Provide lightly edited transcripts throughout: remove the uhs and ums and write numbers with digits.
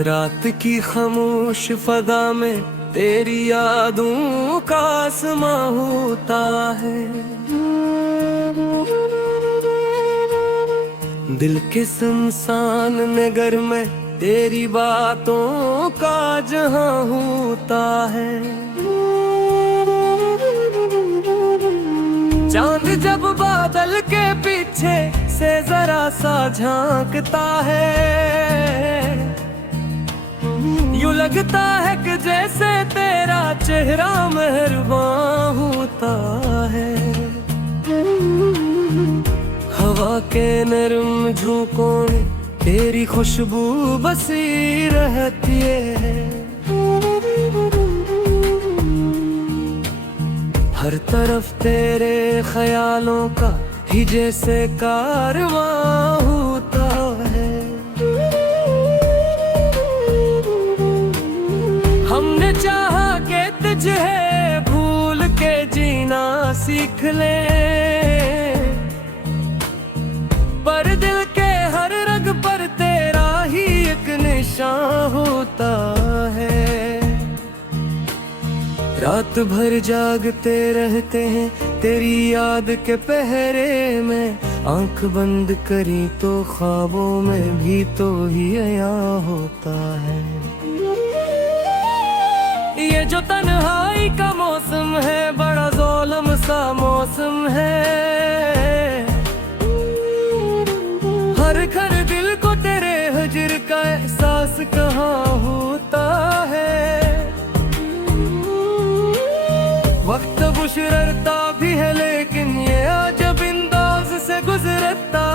रात की खामोश फजा में तेरी यादों का आसमां होता है। दिल के सुनसान नगर में तेरी बातों का जहां होता है। चांद जब बादल के पीछे से जरा सा झांकता है, यूं लगता है कि जैसे तेरा चेहरा मेहरबान होता है। हवा के नरम झोंकों में तेरी खुशबू बसी रहती है। हर तरफ तेरे ख्यालों का ही जैसे कारवां होता है। हमने चाहा कि तुझे भूल के जीना सीख ले, पर दिल के हर रग पर तेरा ही एक निशान होता है। रात भर जागते रहते हैं तेरी याद के पहरे में, आंख बंद करी तो ख्वाबों में भी तो ही आया होता है। ये जो तन्हाई का मौसम है बड़ा ज़ोलम सा मौसम है। हर घर दिल को तेरे हिज्र का एहसास कहाँ होता है। वक्त गुजरता भी है लेकिन ये अजब अंदाज से गुजरता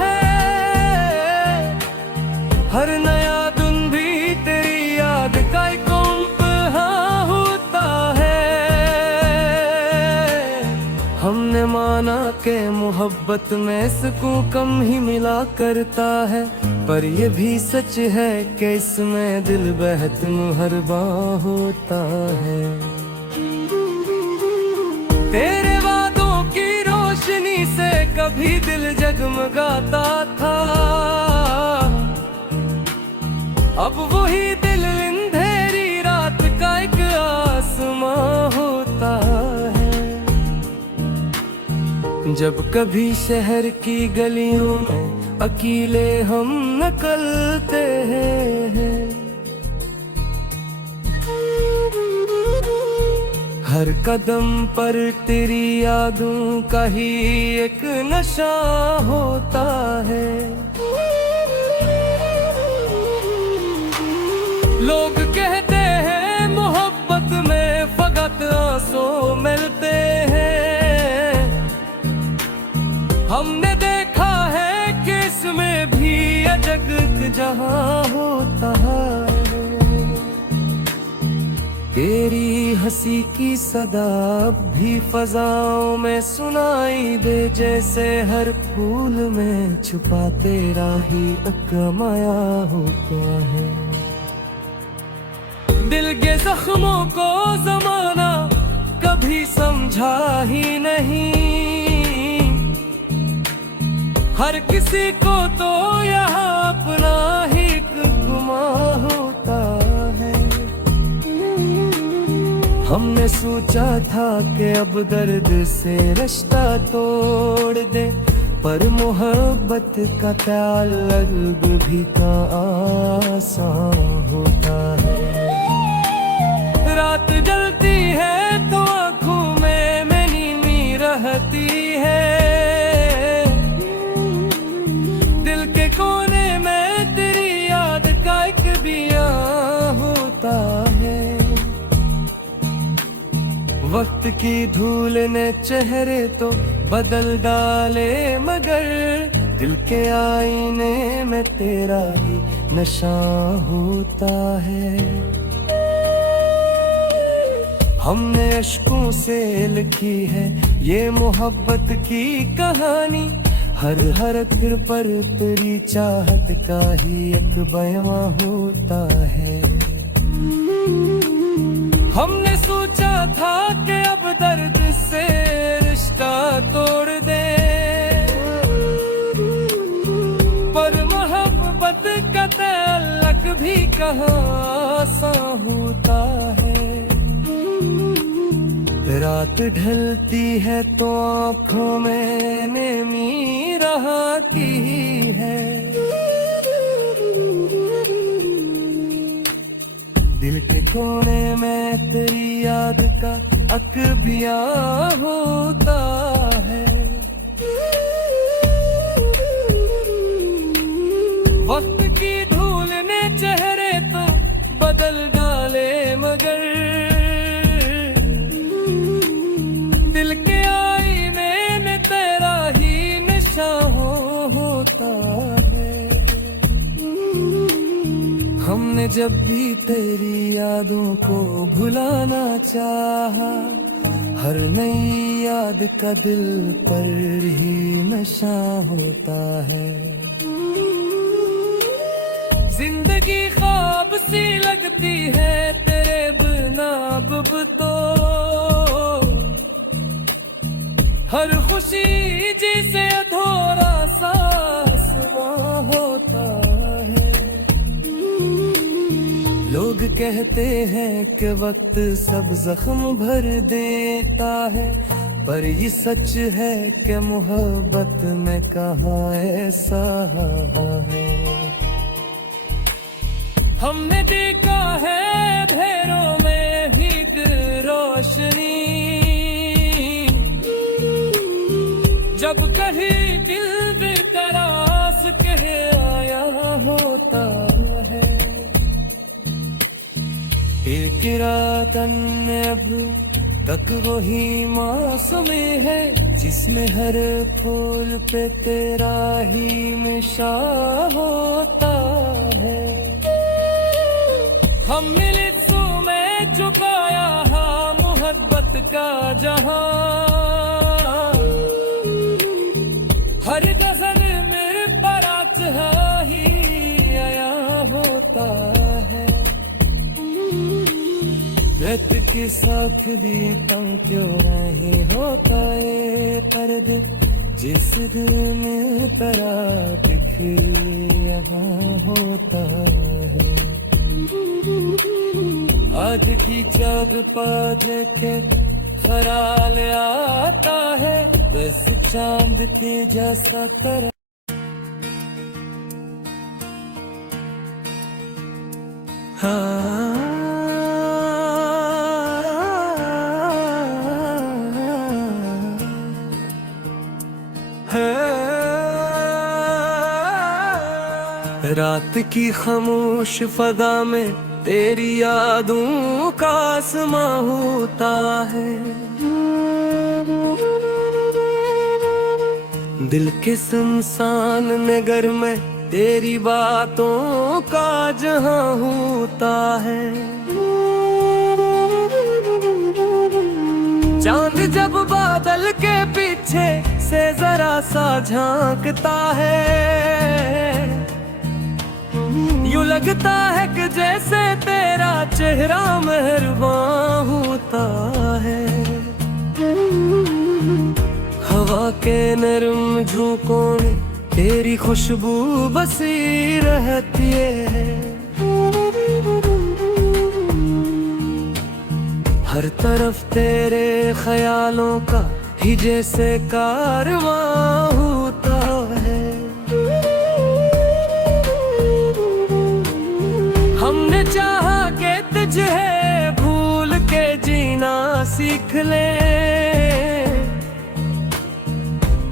है। हर नया दिन भी तेरी याद का एक उपहार होता है। हमने माना कि मोहब्बत में सुकून कम ही मिला करता है, पर ये भी सच है कि इसमें दिल बेहद मुहरबान होता है। तेरे वादों की रोशनी से कभी दिल जगमगाता था, अब वही दिल अंधेरी रात का एक आसमां होता है। जब कभी शहर की गलियों में अकेले हम निकलते हैं, हर कदम पर तेरी यादों का ही एक नशा होता है। लोग कहते हैं मोहब्बत में फकत आंसू मिलते हैं, हमने देखा है कि इसमें भी अजब जहां होता है। तेरी हंसी की सदा भी फजाओं में सुनाई दे, जैसे हर फूल में छुपा तेरा ही अकमाया होता है। दिल के जख्मों को जमाना कभी समझा ही नहीं, हर किसी को तो यहाँ अपना ही गुमां होता है। हमने सोचा था कि अब दर्द से रिश्ता तोड़ दे, पर मोहब्बत का ताल्लुक भी का आसान होता है। रात जलती है तो आँखों में नींद रहती है, दिल के कोने में तेरी याद का एक बयां होता है। वक्त की धूल ने चेहरे तो बदल डाले, मगर दिल के आईने में तेरा ही नशा होता है। हमने अश्कों से लिखी है ये मोहब्बत की कहानी, हर अक्षर पर तेरी चाहत का ही एक बयां होता है। हमने सोचा था कि अब दर्द से रिश्ता तोड़ दे, पर मोहब्बत का तअल्लुक भी कहाँ सा होता है। रात ढलती है तो आँखों में नमी रहती है, दिल के कोने में तेरी याद का अकबिया होता है। वक्त की धूल ने चेहरे तो बदल डाले, मगर दिल के आईने में तेरा ही निशान होता है। हमने जब भी तेरी यादों को भुलाना चाहा, हर नई याद का दिल पर ही नशा होता है। जिंदगी ख्वाब सी लगती है तेरे बिना अब तो, हर खुशी जिसे अधूरा सा होता है। लोग कहते हैं कि वक्त सब जख्म भर देता है, पर ये सच है कि मोहब्बत में कहाँ ऐसा है। हमने देखा है अंधेरों में भीग रोशनी, जब कहीं दिल बेतरास कहे आया होता है। एक रात अब तक वही मौसमी है, जिसमें हर फूल पे तेरा ही निशा होता है। हम मिले सो में चुकाया हाँ मोहब्बत का जहां, हर नजर मेरे पर ही आया होता है। रेत के साथ भी तम क्यों नहीं होता ये दर्द, जिस दिल में तेरा दिख यहाँ होता है। आज की चाँद पाद के ख्याल आता है, बस चांद के जैसा तरह। रात की खामोश फजा में तेरी यादों का आसमां होता है। दिल के सुनसान नगर में तेरी बातों का जहां होता है। चांद जब बादल के पीछे से जरा सा झांकता है, यूं लगता है कि जैसे तेरा चेहरा मेहरबान होता है। हवा के नरम झोंकों में तेरी खुशबू बसी रहती है। हर तरफ तेरे ख्यालों का ही जैसे कारवां होता है। हमने चाहा कि तुझे भूल के जीना सीख ले,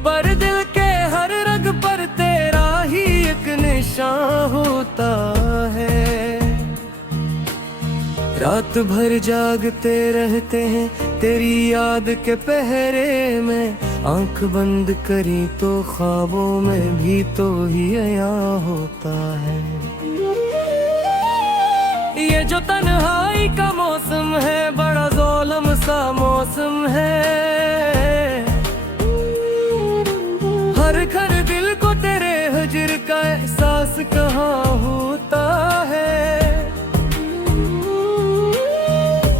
पर दिल के हर रग पर तेरा ही एक निशान होता है। रात भर जागते रहते हैं तेरी याद के पहरे में, आंख बंद करी तो ख्वाबों में भी तो ही आया होता है। ये जो तन्हाई का मौसम है बड़ा ज़ोलम सा मौसम है। हर घर दिल को तेरे हिज्र का एहसास कहाँ होता है।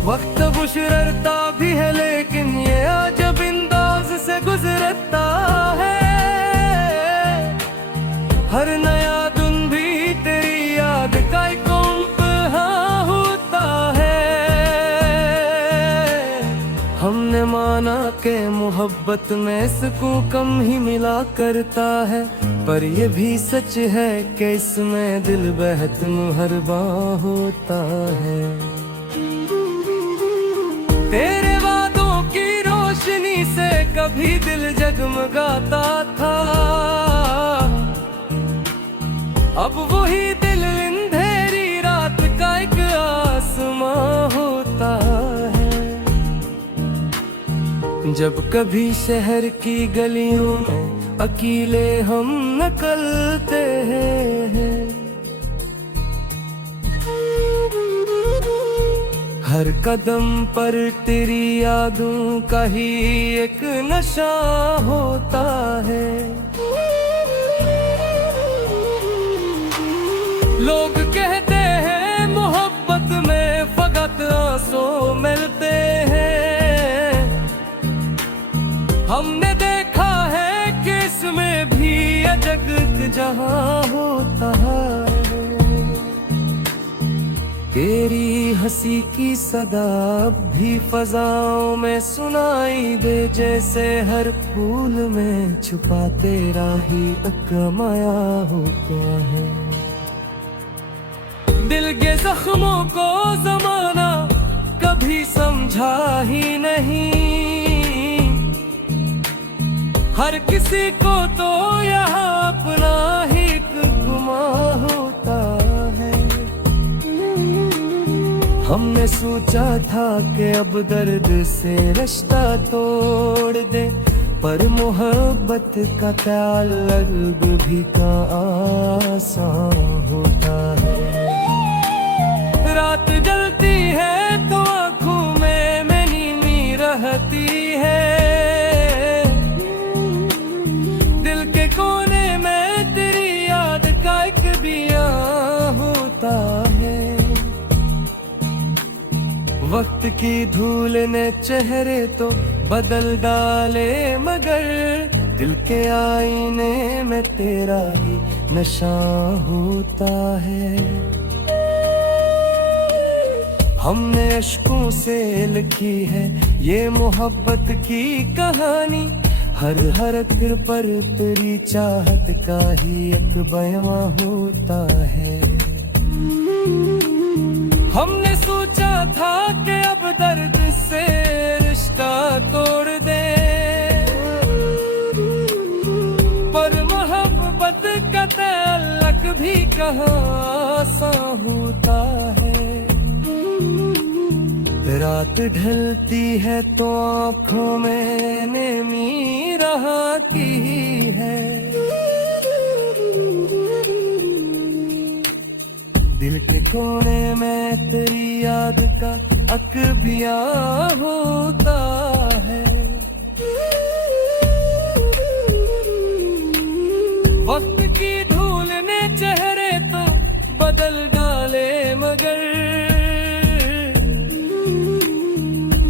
वक्त मोहब्बत में सुकून कम ही मिला करता है, पर ये भी सच है कि इसमें दिल बेहद मुहरबा होता है। तेरे वादों की रोशनी से कभी दिल जगमगाता था, अब वही दिल अंधेरी रात का एक आसमां होता है। जब कभी शहर की गलियों में अकेले हम निकलते हैं, हर कदम पर तेरी यादों का ही एक नशा होता है। लोग कहते हैं मोहब्बत में फकत आंसू मिलते हैं, हमने देखा है कि इसमें भी अजगत जहां होता है। तेरी हंसी की सदा भी फजाओं में सुनाई दे, जैसे हर फूल में छुपा तेरा ही अकमाया हो गया है। दिल के जख्मों को जमाना कभी समझा ही नहीं, हर किसी को तो यहाँ अपना ही गुमा होता है। हमने सोचा था कि अब दर्द से रिश्ता तोड़ दे, पर मोहब्बत का ताल्लुक भी का आसान होता है। रात जलती है तो आँखों में नींद रहती है, दिल के कोने में तेरी याद का एक बियां होता है। वक्त की धूल ने चेहरे तो बदल डाले, मगर दिल के आईने में तेरा ही नशा होता है। हमने अश्कों से लिखी है ये मोहब्बत की कहानी, हर अक्षर पर तेरी चाहत का ही एक बयां होता है। हमने सोचा था कि अब दर्द से रिश्ता तोड़ दे, पर मोहब्बत का ताल्लुक भी कहाँ आसान होता है। रात ढलती है तो आँखों में नमी रहती है, दिल के कोने में तेरी याद का अकबिया होता है। वक्त की धूल ने चेहरे तो बदल डाले, मगर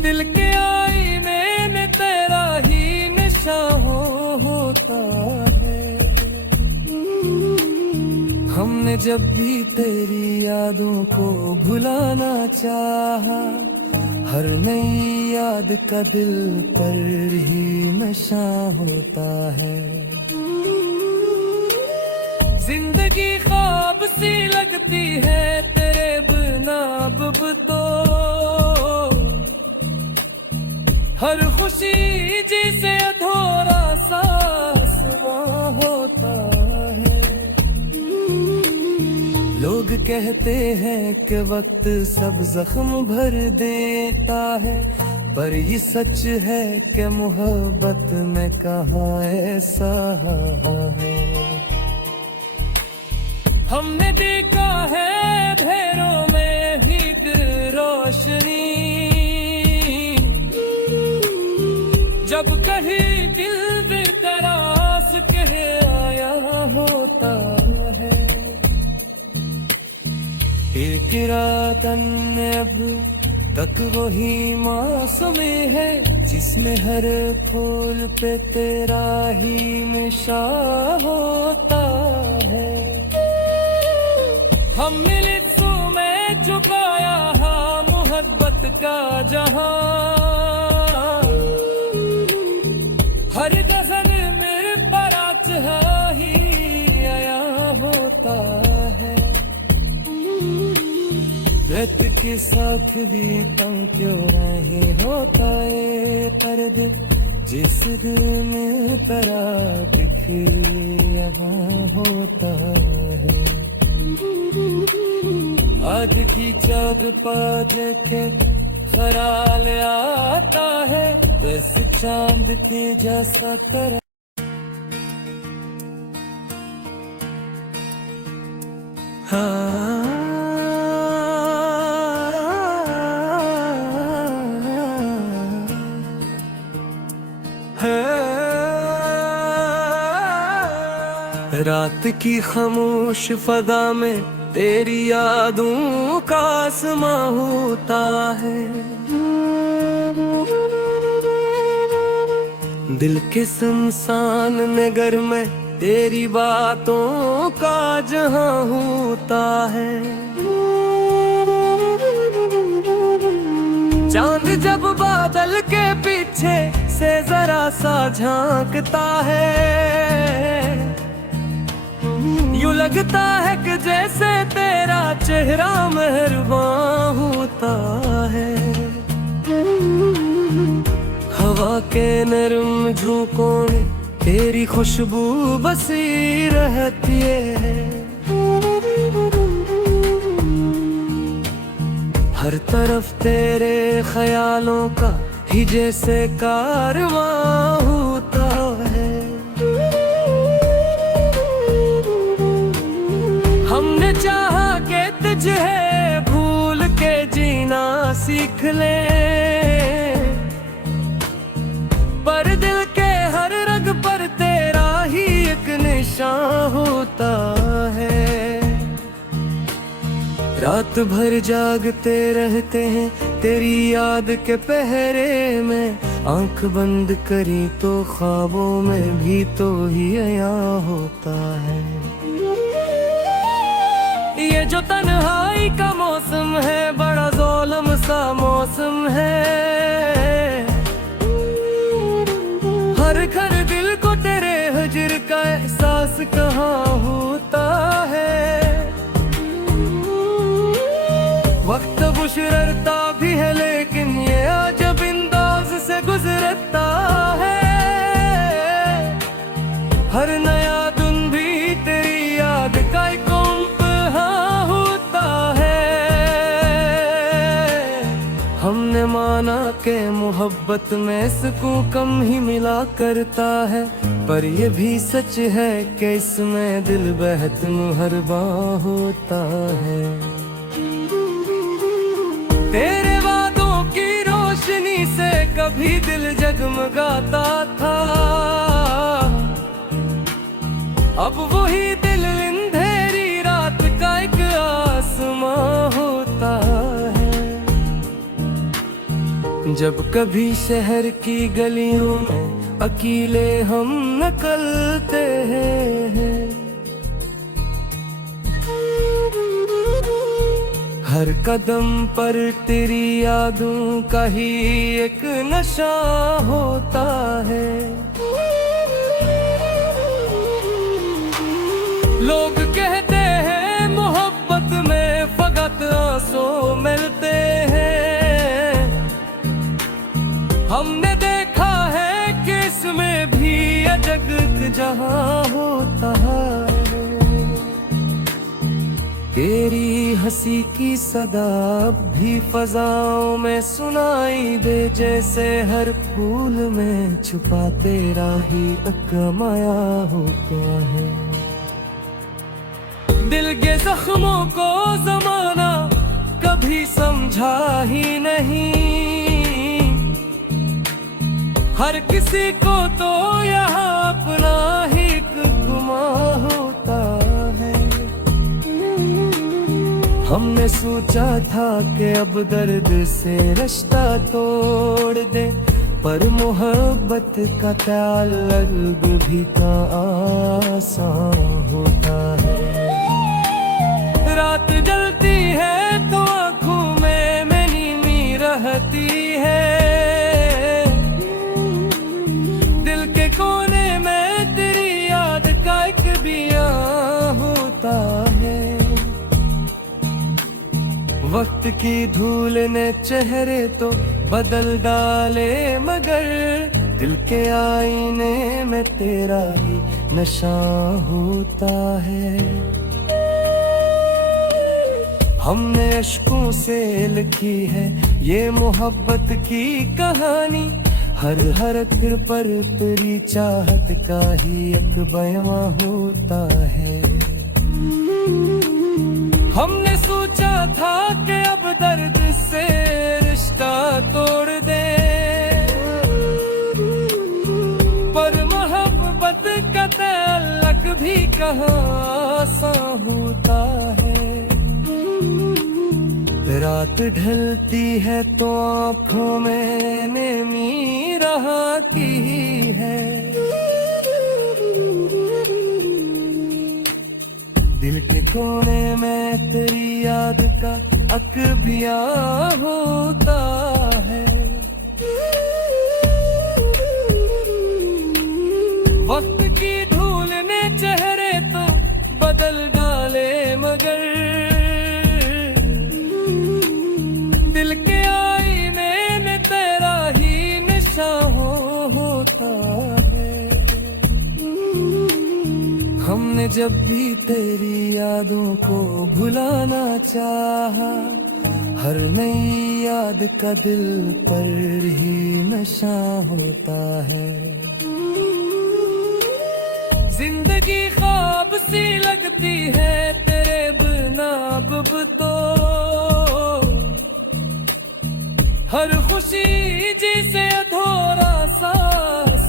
दिल के आईने ने तेरा ही नशा होता है। हमने जब भी तेरी यादों को भुलाना चाहा, हर नई याद का दिल पर ही नशा होता है। जिंदगी ख्वाब सी लगती है तेरे बिना अब तो, हर खुशी जिसे अधूरा सांस होता है। लोग कहते हैं कि वक्त सब जख्म भर देता है, पर ये सच है कि मोहब्बत में कहाँ ऐसा है। हमने देखा है अंधेरों में भी रोशनी, जब कहीं दिल बेकरार कह आया होता है। एक रात अब तक वही मौसम है, जिसमें हर फूल पे तेरा ही नशा होता है। हमने लिप्सों में छुपाया है मोहब्बत का जहां, रेत के साथ भी तंग क्यों नहीं होता ये दर्द, जिस दिल में तेरा बिखर यहाँ होता है। आज की चाँद पा के ख्याल आता है, बस चांद के जैसा तेरा। रात की खामोश फदा में तेरी यादों का आसमां होता है। दिल के सुनसान नगर में तेरी बातों का जहां होता है। चांद जब बादल के पीछे से जरा सा झांकता है, यूं लगता है कि जैसे तेरा चेहरा मेहरबान होता है। हवा के नरम झोंकों में तेरी खुशबू बसी रहती है। हर तरफ तेरे ख्यालों का ही जैसे कारवां होता है। हमने चाहा कि तुझे भूल के जीना सीख ले, पर दिल के हर रग पर तेरा ही एक निशान होता है। रात भर जागते रहते हैं तेरी याद के पहरे में, आंख बंद करी तो ख्वाबों में भी तो ही आया होता है। ये जो तन्हाई का मौसम है, बड़ा ज़ोलम सा मौसम है। हर घर दिल को तेरे हिज्र का एहसास कहाँ होता है। वक्त गुजरता भी है लेकिन ये अजब अंदाज से गुजरता है। हर नया दिन भी तेरी याद का एक उपहार होता है। हमने माना कि मोहब्बत में सुकून कम ही मिला करता है, पर ये भी सच है कि इसमें दिल बेहद मुहरबान होता है। तेरे वादों की रोशनी से कभी दिल जगमगाता था, अब वही दिल अंधेरी रात का एक आसमां होता है। जब कभी शहर की गलियों में अकेले हम निकलते हैं, हर कदम पर तेरी यादों का ही एक नशा होता है। लोग कहते हैं मोहब्बत में फकत आंसू मिलते हैं, हमने देखा है कि इसमें भी अजब जहां होता है। तेरी हंसी की सदा भी फजाओं में सुनाई दे, जैसे हर फूल में छुपा तेरा ही अकमाया होता है। दिल के जख्मों को जमाना कभी समझा ही नहीं, हर किसी को तो यहाँ अपना ही गुमां होता है। हमने सोचा था कि अब दर्द से रिश्ता तोड़ दे, पर मोहब्बत का ताल्लुक भी का आसान होता है। रात जलती है तो आँखों में नींद रहती है, दिल के कोने में तेरी याद का एक बयां होता है। वक्त की धूल ने चेहरे तो बदल डाले, मगर दिल के आईने में तेरा ही नशा होता है। हमने अश्कों से लिखी है ये मोहब्बत की कहानी, हर अक्षर पर तेरी चाहत का ही एक बयां होता है। हमने सोचा था कि अब दर्द से रिश्ता तोड़ दे, पर मोहब्बत का तअल्लुक भी कहाँ आसान होता है। रात ढलती है तो आँखों में नमी रहती है, दिल के कोने में तेरी याद का अकबिया होता है। वक्त की धूल ने चेहरे तो बदल डाले, मगर दिल के आईने में तेरा ही नशा होता है। हमने जब भी तेरी यादों को भुलाना चाहा, हर नई याद का दिल पर ही नशा होता है। जिंदगी ख्वाब सी लगती है तेरे बिना अब तो, हर खुशी जिसे अधूरा सांस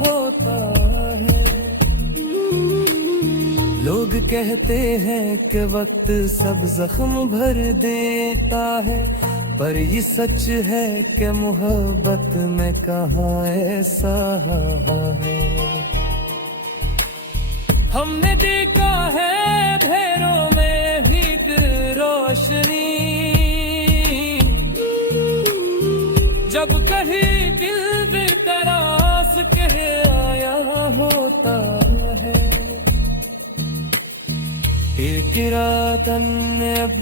होता है। लोग कहते हैं कि वक्त सब जख्म भर देता है, पर ये सच है कि मोहब्बत में कहाँ ऐसा है। हमने देखा है अंधेरों में भी रोशनी, जब कहीं दिल बेतरास कहे आया होता है। किरातन अब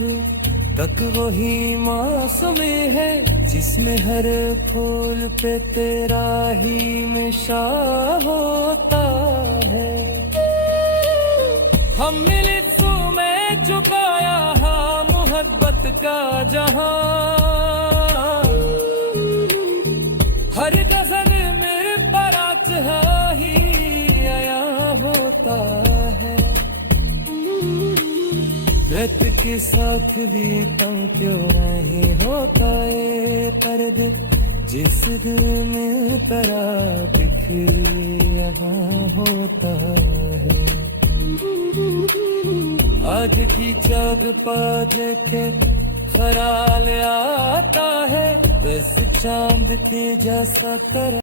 तक वही मौसमी है, जिसमें हर फूल पे तेरा ही मिशा होता है। हमने लिप्सों में छुपाया है मोहब्बत का जहां, हर गज़ल में पराच ही आया होता है। रेत के साथ भी तम क्यों नहीं होता ये दर्द, जिस दिल में तेरा बिखर यहाँ होता है। आज की जाग पाज के ख्याल आता है, बस चांद के जैसा तरह